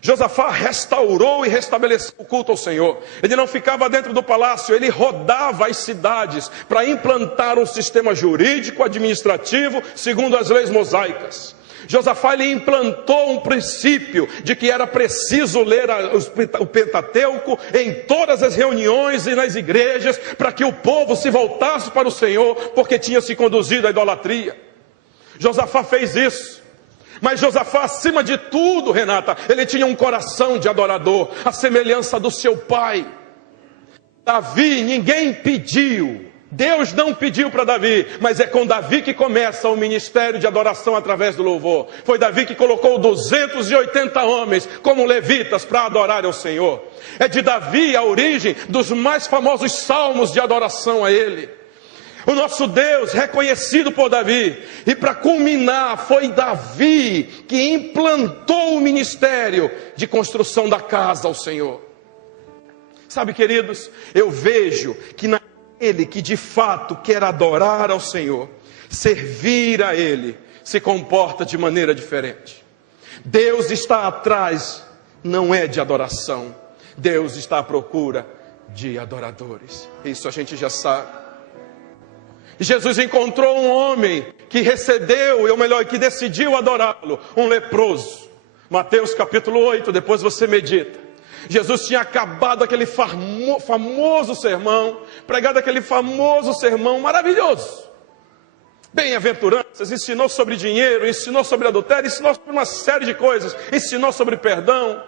Josafá restaurou e restabeleceu o culto ao Senhor. Ele não ficava dentro do palácio, ele rodava as cidades para implantar um sistema jurídico, administrativo, segundo as leis mosaicas. Josafá ele implantou um princípio de que era preciso ler o Pentateuco em todas as reuniões e nas igrejas, para que o povo se voltasse para o Senhor, porque tinha se conduzido à idolatria. Josafá fez isso. Mas Josafá, acima de tudo, Renata, ele tinha um coração de adorador, a semelhança do seu pai. Davi, ninguém pediu, Deus não pediu para Davi, mas é com Davi que começa o ministério de adoração através do louvor. Foi Davi que colocou 280 homens como levitas para adorar ao Senhor. É de Davi a origem dos mais famosos salmos de adoração a Ele. O nosso Deus, reconhecido por Davi, e para culminar, foi Davi que implantou o ministério de construção da casa ao Senhor. Sabe, queridos, eu vejo que naquele que de fato quer adorar ao Senhor, servir a Ele, se comporta de maneira diferente. Deus está atrás, não é de adoração. Deus está à procura de adoradores. Isso a gente já sabe. Jesus encontrou um homem que recebeu, ou melhor, que decidiu adorá-lo, um leproso. Mateus capítulo 8, depois você medita. Jesus tinha acabado aquele famoso sermão, pregado aquele famoso sermão maravilhoso. Bem-aventuranças, ensinou sobre dinheiro, ensinou sobre adultério, ensinou sobre uma série de coisas, ensinou sobre perdão.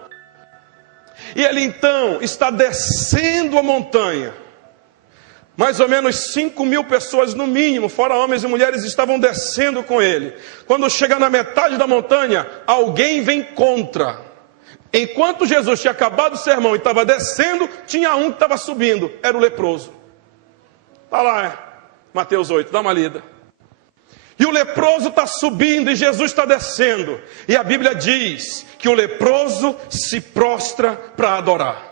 E ele então está descendo a montanha. Mais ou menos 5.000 pessoas no mínimo, fora homens e mulheres, estavam descendo com ele. Quando chega na metade da montanha, alguém vem contra. Enquanto Jesus tinha acabado o sermão e estava descendo, tinha um que estava subindo, era o leproso. Está lá, Mateus 8, dá uma lida. E o leproso está subindo e Jesus está descendo. E a Bíblia diz que o leproso se prostra para adorar.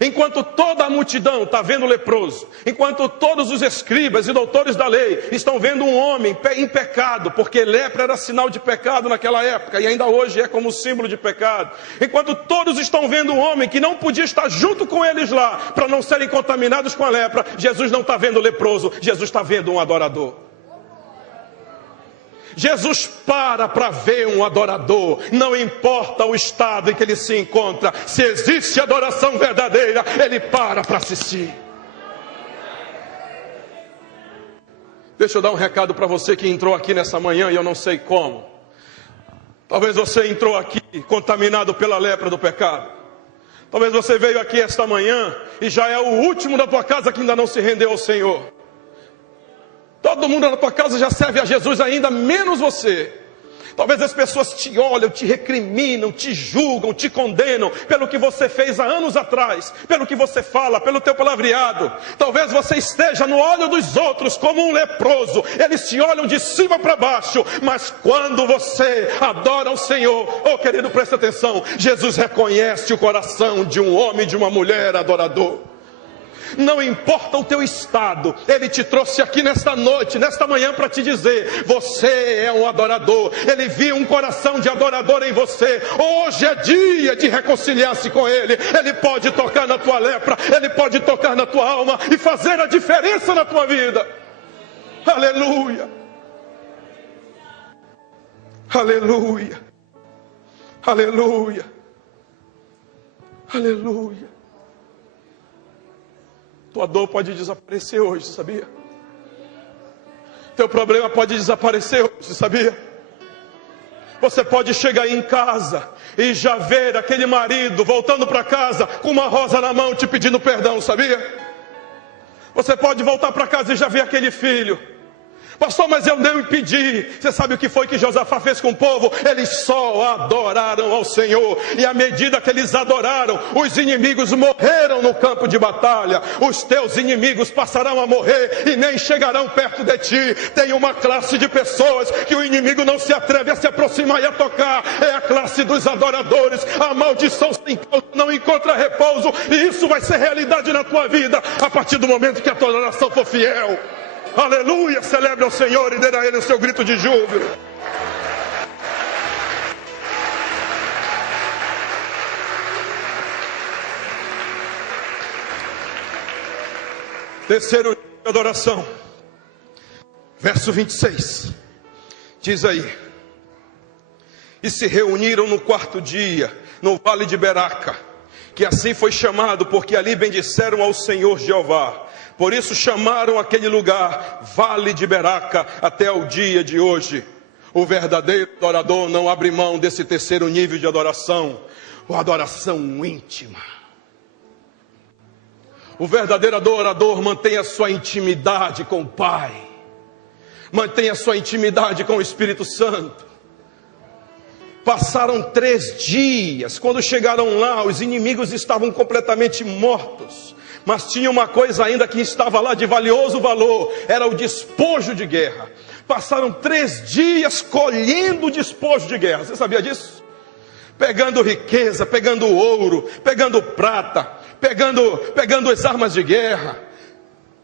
Enquanto toda a multidão está vendo o leproso, enquanto todos os escribas e doutores da lei estão vendo um homem em pecado, porque lepra era sinal de pecado naquela época e ainda hoje é como símbolo de pecado, enquanto todos estão vendo um homem que não podia estar junto com eles lá para não serem contaminados com a lepra, Jesus não está vendo o leproso, Jesus está vendo um adorador. Jesus para ver um adorador, não importa o estado em que ele se encontra, se existe adoração verdadeira, ele para assistir. Deixa eu dar um recado para você que entrou aqui nessa manhã e eu não sei como. Talvez você entrou aqui contaminado pela lepra do pecado. Talvez você veio aqui esta manhã e já é o último da tua casa que ainda não se rendeu ao Senhor. Todo mundo na tua casa já serve a Jesus ainda, menos você. Talvez as pessoas te olham, te recriminam, te julgam, te condenam pelo que você fez há anos atrás, pelo que você fala, pelo teu palavreado. Talvez você esteja no olho dos outros como um leproso. Eles te olham de cima para baixo, mas quando você adora ao Senhor, oh querido, presta atenção, Jesus reconhece o coração de um homem e de uma mulher adorador. Não importa o teu estado, Ele te trouxe aqui nesta noite, nesta manhã para te dizer, você é um adorador. Ele viu um coração de adorador em você. Hoje é dia de reconciliar-se com Ele. Ele pode tocar na tua lepra, Ele pode tocar na tua alma e fazer a diferença na tua vida. Aleluia, aleluia, aleluia, aleluia. Tua dor pode desaparecer hoje, sabia? Teu problema pode desaparecer hoje, sabia? Você pode chegar aí em casa e já ver aquele marido voltando para casa com uma rosa na mão te pedindo perdão, sabia? Você pode voltar para casa e já ver aquele filho. Pastor, mas eu não impedi. Você sabe o que foi que Josafá fez com o povo? Eles só adoraram ao Senhor. E à medida que eles adoraram, os inimigos morreram no campo de batalha. Os teus inimigos passarão a morrer e nem chegarão perto de ti. Tem uma classe de pessoas que o inimigo não se atreve a se aproximar e a tocar. É a classe dos adoradores. A maldição sem causa não encontra repouso. E isso vai ser realidade na tua vida a partir do momento que a tua oração for fiel. Aleluia, celebre ao Senhor e dê a Ele o seu grito de júbilo. Terceiro nível de adoração, verso 26, diz aí: e se reuniram no quarto dia, no vale de Beraca, que assim foi chamado, porque ali bendisseram ao Senhor Jeová. Por isso chamaram aquele lugar Vale de Beraca até o dia de hoje. O verdadeiro adorador não abre mão desse terceiro nível de adoração, a adoração íntima. O verdadeiro adorador mantém a sua intimidade com o Pai, mantém a sua intimidade com o Espírito Santo. Passaram 3 dias, quando chegaram lá, os inimigos estavam completamente mortos. Mas tinha uma coisa ainda que estava lá de valioso valor, era o despojo de guerra. Passaram 3 dias colhendo o despojo de guerra, você sabia disso? Pegando riqueza, pegando ouro, pegando prata, pegando as armas de guerra.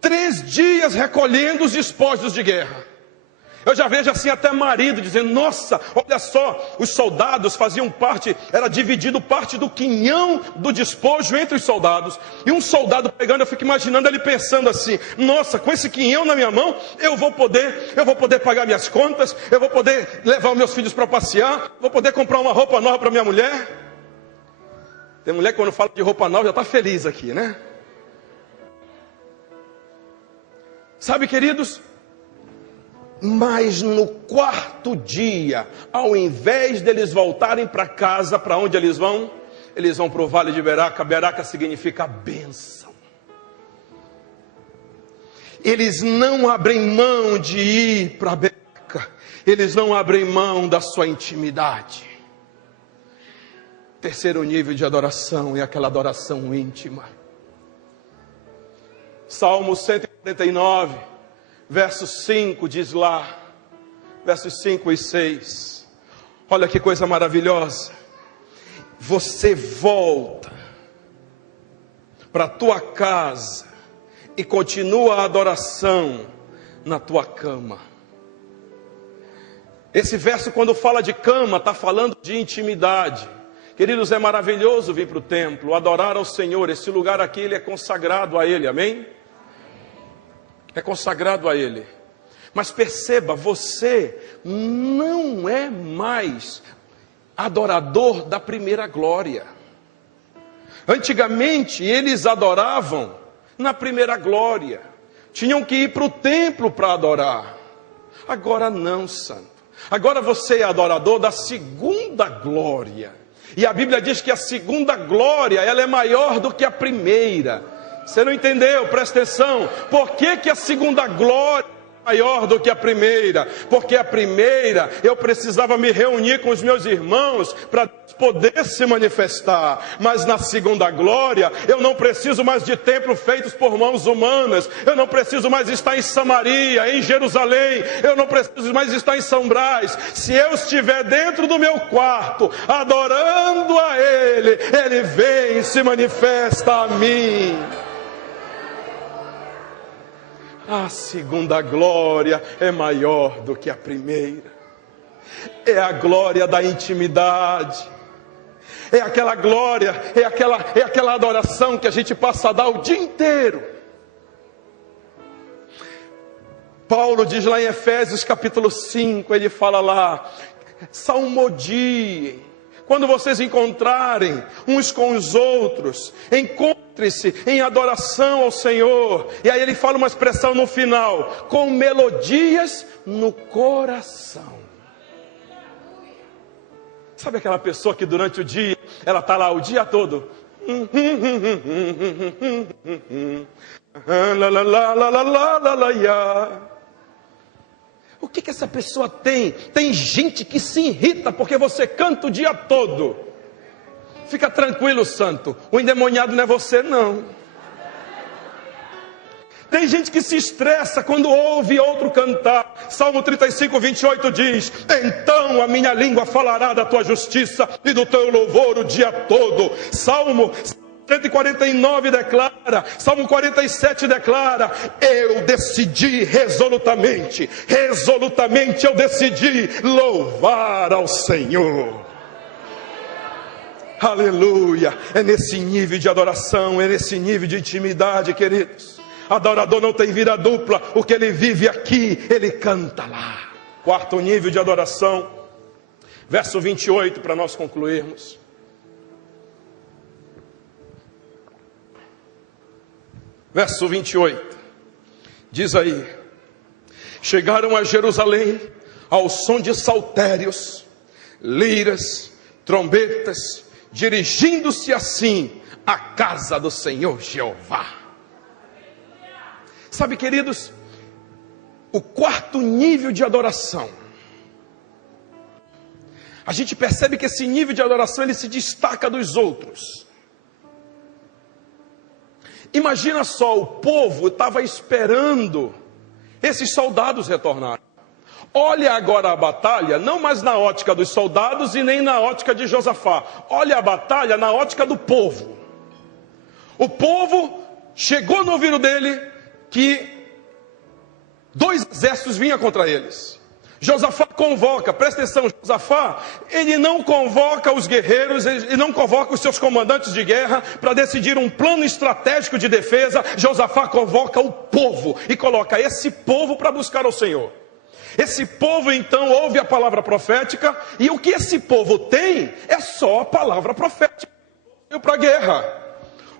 3 dias recolhendo os despojos de guerra. Eu já vejo assim até marido dizendo, nossa, olha só, os soldados faziam parte, era dividido parte do quinhão do despojo entre os soldados. E um soldado pegando, eu fico imaginando ele pensando assim, nossa, com esse quinhão na minha mão, eu vou poder pagar minhas contas, eu vou poder levar os meus filhos para passear, vou poder comprar uma roupa nova para minha mulher. Tem mulher que quando fala de roupa nova já está feliz aqui, né? Sabe, queridos? Mas no 4º dia, ao invés deles voltarem para casa, para onde eles vão? Eles vão para o Vale de Beraca. Beraca significa bênção. Eles não abrem mão de ir para Beraca. Eles não abrem mão da sua intimidade. Terceiro nível de adoração é aquela adoração íntima. Salmo 149. Verso 5 diz lá, versos 5 e 6, olha que coisa maravilhosa, você volta para a tua casa e continua a adoração na tua cama. Esse verso, quando fala de cama, está falando de intimidade. Queridos, é maravilhoso vir para o templo, adorar ao Senhor. Esse lugar aqui, ele é consagrado a Ele, amém? É consagrado a Ele. Mas perceba, você não é mais adorador da primeira glória. Antigamente, eles adoravam na primeira glória. Tinham que ir para o templo para adorar. Agora não, santo. Agora você é adorador da segunda glória. E a Bíblia diz que a segunda glória, ela é maior do que a primeira. Você não entendeu? Presta atenção. Por que a segunda glória é maior do que a primeira? Porque a primeira, eu precisava me reunir com os meus irmãos para poder se manifestar. Mas na segunda glória, eu não preciso mais de templos feitos por mãos humanas. Eu não preciso mais estar em Samaria, em Jerusalém. Eu não preciso mais estar em São Brás. Se eu estiver dentro do meu quarto, adorando a Ele, Ele vem e se manifesta a mim. A segunda glória é maior do que a primeira. É a glória da intimidade. É aquela glória, é aquela adoração que a gente passa a dar o dia inteiro. Paulo diz lá em Efésios capítulo 5, ele fala lá: salmodiem. Quando vocês encontrarem uns com os outros, encontre-se em adoração ao Senhor. E aí ele fala uma expressão no final: com melodias no coração. Sabe aquela pessoa que durante o dia, ela está lá o dia todo? O que essa pessoa tem? Tem gente que se irrita porque você canta o dia todo. Fica tranquilo, santo. O endemoniado não é você, não. Tem gente que se estressa quando ouve outro cantar. Salmo 35, 28 diz: então a minha língua falará da tua justiça e do teu louvor o dia todo. Salmo 149 declara, Salmo 47 declara: eu decidi resolutamente eu decidi louvar ao Senhor. Aleluia. É nesse nível de adoração, é nesse nível de intimidade, queridos. Adorador não tem vida dupla. O que ele vive aqui, ele canta lá. Quarto nível de adoração, verso 28, para nós concluirmos. Verso 28, diz aí: chegaram a Jerusalém ao som de saltérios, liras, trombetas, dirigindo-se assim à casa do Senhor Jeová. Sabe, queridos, o quarto nível de adoração, a gente percebe que esse nível de adoração, ele se destaca dos outros. Imagina só, o povo estava esperando esses soldados retornarem. Olha agora a batalha, não mais na ótica dos soldados e nem na ótica de Josafá. Olha a batalha na ótica do povo. O povo chegou no ouvido dele que 2 exércitos vinham contra eles. Josafá convoca, presta atenção, Josafá, ele não convoca os guerreiros, ele não convoca os seus comandantes de guerra para decidir um plano estratégico de defesa. Josafá convoca o povo e coloca esse povo para buscar ao Senhor. Esse povo então ouve a palavra profética, e o que esse povo tem é só a palavra profética. Saiu para a guerra.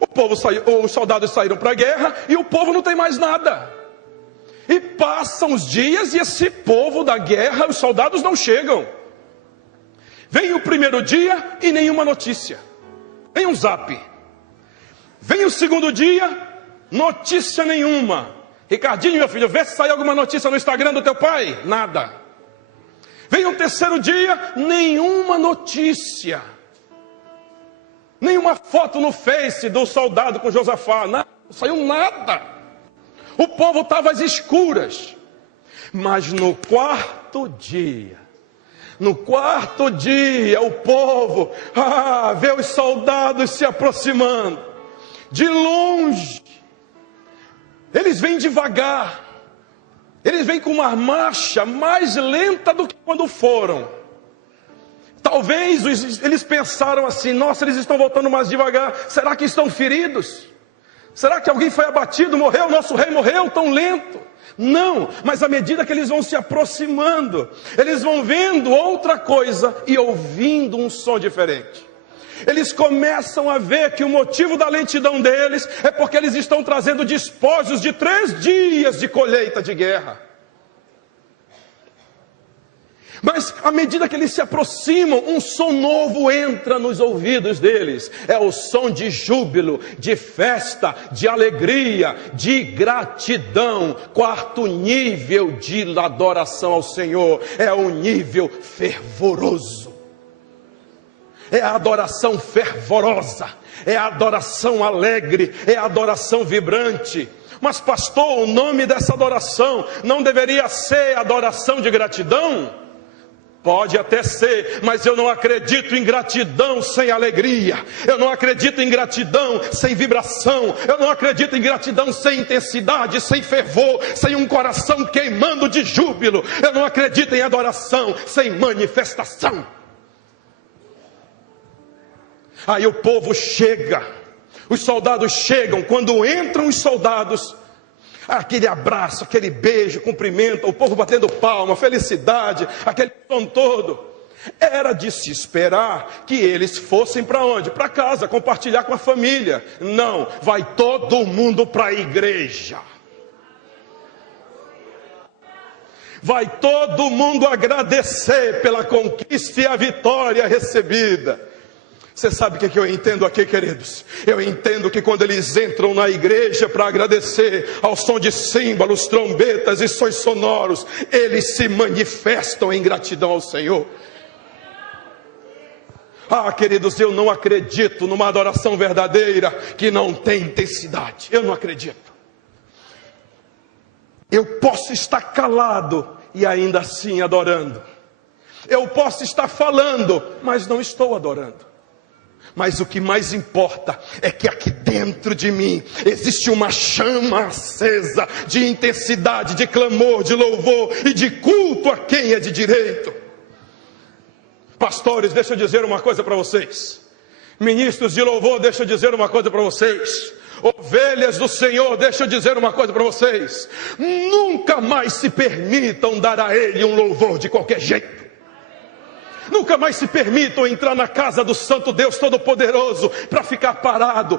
O povo saiu, os soldados saíram para a guerra e o povo não tem mais nada. E passam os dias e esse povo da guerra, os soldados não chegam. Vem o primeiro dia e nenhuma notícia. Vem um zap. Vem o segundo dia, notícia nenhuma. Ricardinho, meu filho, vê se sai alguma notícia no Instagram do teu pai. Nada. Vem o terceiro dia, nenhuma notícia. Nenhuma foto no Face do soldado com Josafá. Não saiu nada. O povo estava às escuras. Mas no quarto dia, o povo vê os soldados se aproximando. de longe. Eles vêm devagar, eles vêm com uma marcha mais lenta do que quando foram. Talvez eles pensaram assim: nossa, eles estão voltando mais devagar, será que estão feridos? Será que alguém foi abatido, morreu, nosso rei morreu tão lento? Não, mas à medida que eles vão se aproximando, eles vão vendo outra coisa e ouvindo um som diferente. Eles começam a ver que o motivo da lentidão deles é porque eles estão trazendo despojos de 3 dias de colheita de guerra. Mas à medida que eles se aproximam, um som novo entra nos ouvidos deles. É o som de júbilo, de festa, de alegria, de gratidão. 4º nível de adoração ao Senhor é o nível fervoroso. É a adoração fervorosa, é a adoração alegre, é a adoração vibrante. Mas pastor, o nome dessa adoração não deveria ser adoração de gratidão? Pode até ser, mas eu não acredito em gratidão sem alegria. Eu não acredito em gratidão sem vibração. Eu não acredito em gratidão sem intensidade, sem fervor, sem um coração queimando de júbilo. Eu não acredito em adoração sem manifestação. Aí o povo chega, os soldados chegam. Quando entram os soldados, aquele abraço, aquele beijo, cumprimento, o povo batendo palma, felicidade, aquele som todo. Era de se esperar que eles fossem para onde? Para casa, compartilhar com a família. Não, vai todo mundo para a igreja. Vai todo mundo agradecer pela conquista e a vitória recebida. Você sabe o que eu entendo aqui, queridos? Eu entendo que quando eles entram na igreja para agradecer ao som de símbolos, trombetas e sons sonoros, eles se manifestam em gratidão ao Senhor. Ah, queridos, eu não acredito numa adoração verdadeira que não tem intensidade. Eu não acredito. Eu posso estar calado e ainda assim adorando. Eu posso estar falando, mas não estou adorando. Mas o que mais importa é que aqui dentro de mim existe uma chama acesa de intensidade, de clamor, de louvor e de culto a quem é de direito. Pastores, deixa eu dizer uma coisa para vocês. Ministros de louvor, deixa eu dizer uma coisa para vocês. Ovelhas do Senhor, deixa eu dizer uma coisa para vocês. Nunca mais se permitam dar a Ele um louvor de qualquer jeito. Nunca mais se permitam entrar na casa do Santo Deus Todo-Poderoso para ficar parado,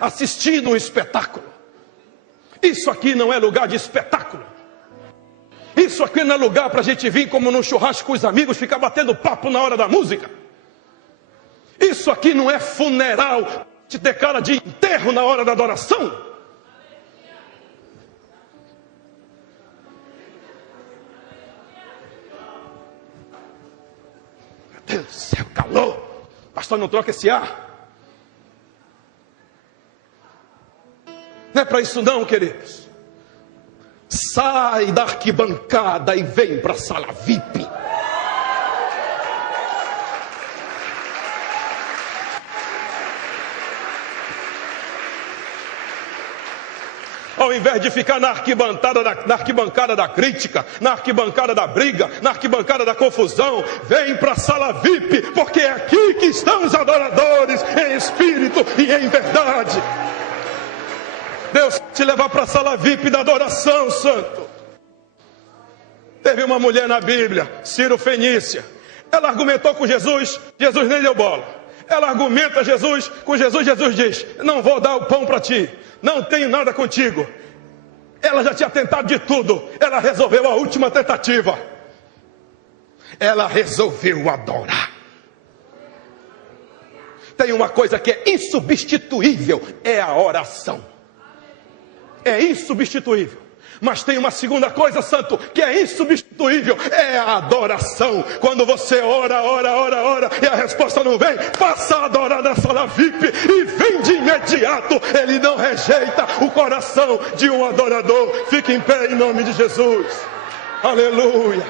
assistindo um espetáculo. Isso aqui não é lugar de espetáculo. Isso aqui não é lugar para a gente vir como num churrasco com os amigos, ficar batendo papo na hora da música. Isso aqui não é funeral, te ter cara de enterro na hora da adoração. Meu Deus do céu, calor. Pastor, não troca esse ar. Não é para isso não, queridos. Sai da arquibancada e vem para a sala VIP. Ao invés de ficar na arquibancada da crítica, na arquibancada da briga, na arquibancada da confusão, vem para a sala VIP, porque é aqui que estão os adoradores, em espírito e em verdade. Deus te levar para a sala VIP da adoração, santo. Teve uma mulher na Bíblia, Ciro Fenícia. Ela argumentou com Jesus, Jesus nem deu bola. Ela argumenta com Jesus, Jesus diz: não vou dar o pão para ti, não tenho nada contigo. Ela já tinha tentado de tudo, ela resolveu a última tentativa. Ela resolveu adorar. Tem uma coisa que é insubstituível, é a oração. É insubstituível. Mas tem uma segunda coisa, santo, que é insubstituível, é a adoração. Quando você ora, e a resposta não vem, passa a adorar na sala VIP e vem de imediato. Ele não rejeita o coração de um adorador. Fique em pé em nome de Jesus. Aleluia.